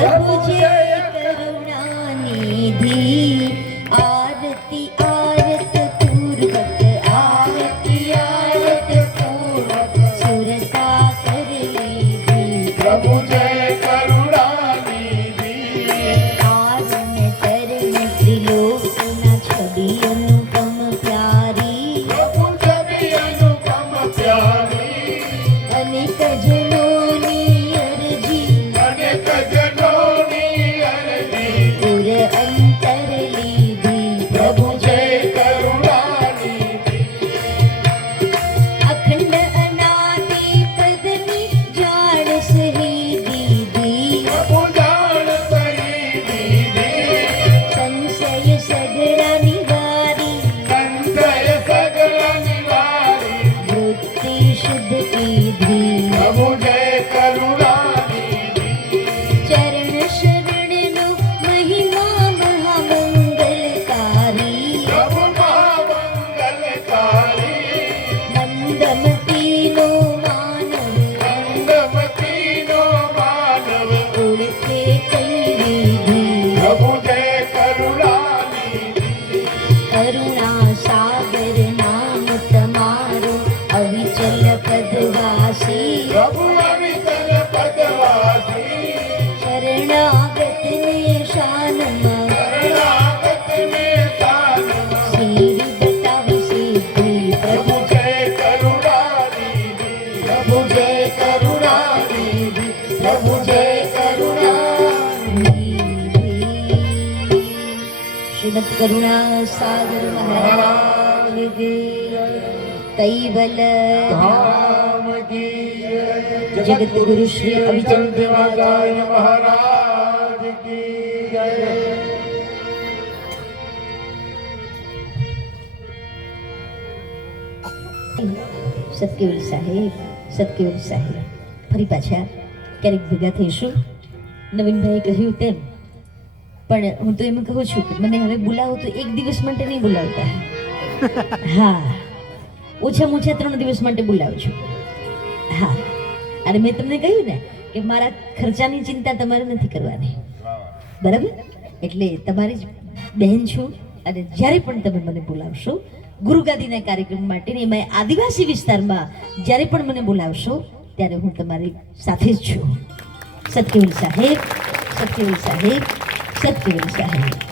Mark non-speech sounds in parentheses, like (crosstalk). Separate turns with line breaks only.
પ્રભુ જય કરુણાનિધિ આરતી આરત પૂર્વક આરતી આરત પૂર્વક સુરતા કરી
પ્રભુ જય કરુણાનિધિ
કારણ તરણ ત્રિલોકના છબી અનુપમ પ્યારી.
પ્રભુ છબી અનુપમ પ્યારી.
અનેક જનોની મંદમતીનો માનવ
અંગમતીનો માનવ
ઓળખે કઈ
પ્રભુ જય કરુણાનિધિ
કરુણા સાગર નામ તમારો અવિચલ પદવાસી
પ્રભુ અવિચલ પદવાસી
શરણાગતને શાનમાં
પ્રભુ જય કરુણાનિધિ
શ્રીમદ કરુણા સાગર મહારાજ કી કૈવલ
ધામ કી જય.
જગત ગુરુ શ્રી અવિચલ
દેવાચાર્ય મહારાજ કી જય
સતકેવલ સાહેબ સતકેવલ સાહેબ ફરી પાછા ક્યારેક ભેગા થઈશું. નવીનભાઈએ કહ્યું તેમ. પણ હું તો એમ કહું છું કે મને હવે બોલાવો તો એક દિવસ માટે નહીં બોલાવતા. (laughs) હા. ઓછામાં ઓછા ત્રણ દિવસ માટે બોલાવું છું હા. અને મેં તમને કહ્યું ને કે મારા ખર્ચાની ચિંતા તમારે નથી કરવાની. બરાબર? એટલે તમારી જ બહેન છું અને જ્યારે પણ તમે મને બોલાવશો ગુરુગાદીના કાર્યક્રમ માટે એમાં આદિવાસી વિસ્તારમાં જ્યારે પણ મને બોલાવશો ત્યારે હું તમારી સાથે જ છું. સત્યવીર સાહેબ સત્યવીર સાહેબ સત્યવીર સાહેબ.